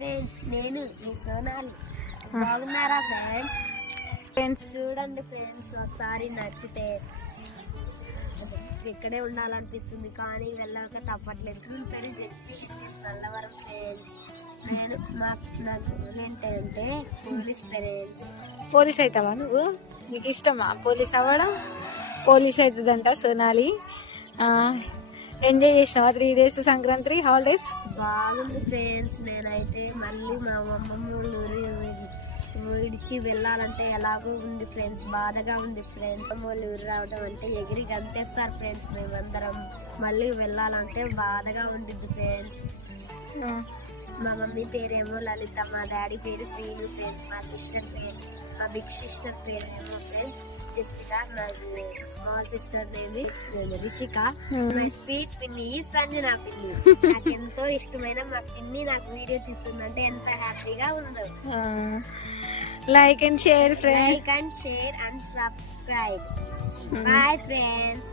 Friends నేను మీ సోనాలి బాగున్నారా friends చూడండి ఫ్రెండ్స్ ఒకసారి నచ్చితే ఇక్కడే ఉండాలనిపిస్తుంది కానీ వెళ్ళాక తప్పట్లేదు నల్లవరం ఫ్రెండ్స్ నేను నాకు ఏంటంటే పోలీస్ ఫ్రెండ్స్. పోలీస్ అవుతావా నువ్వు? నీకు ఇష్టమా పోలీస్ అవ్వడం? పోలీస్ అవుతుందంట సోనాలి. ఎంజాయ్ చేసినావా 3 days సంక్రాంతి హాలిడేస్? బాగుంది ఫ్రెండ్స్. నేనైతే మళ్ళీ మా అమ్మమ్మ ఊరు విడిచి వెళ్ళాలంటే ఎలాగో ఉంది ఫ్రెండ్స్, బాధగా ఉంది ఫ్రెండ్స్. అమ్మ వాళ్ళు ఊరు రావడం అంటే ఎగిరి గంతేస్తారు ఫ్రెండ్స్. మేమందరం మళ్ళీ వెళ్ళాలంటే బాధగా ఉండిద్ది ఫ్రెండ్స్. మా మమ్మీ పేరేమో లలిత, మా డాడీ పేరు శ్రీను ఫ్రెండ్స్. మా సిస్టర్ పేరు, మా బిగ్ సిస్టర్ పేరేమో ఫ్రెండ్స్ జస్మిత. నా small sister name Rishika. My sweet పిన్ని సంజన పిన్ని. నాకు ఎంతో ఇష్టమైన మా పిన్ని నాకు వీడియో తీస్తుందంటే ఎంత హ్యాపీగా ఉందో. Like and share friends. Like and share and subscribe. Bye friends.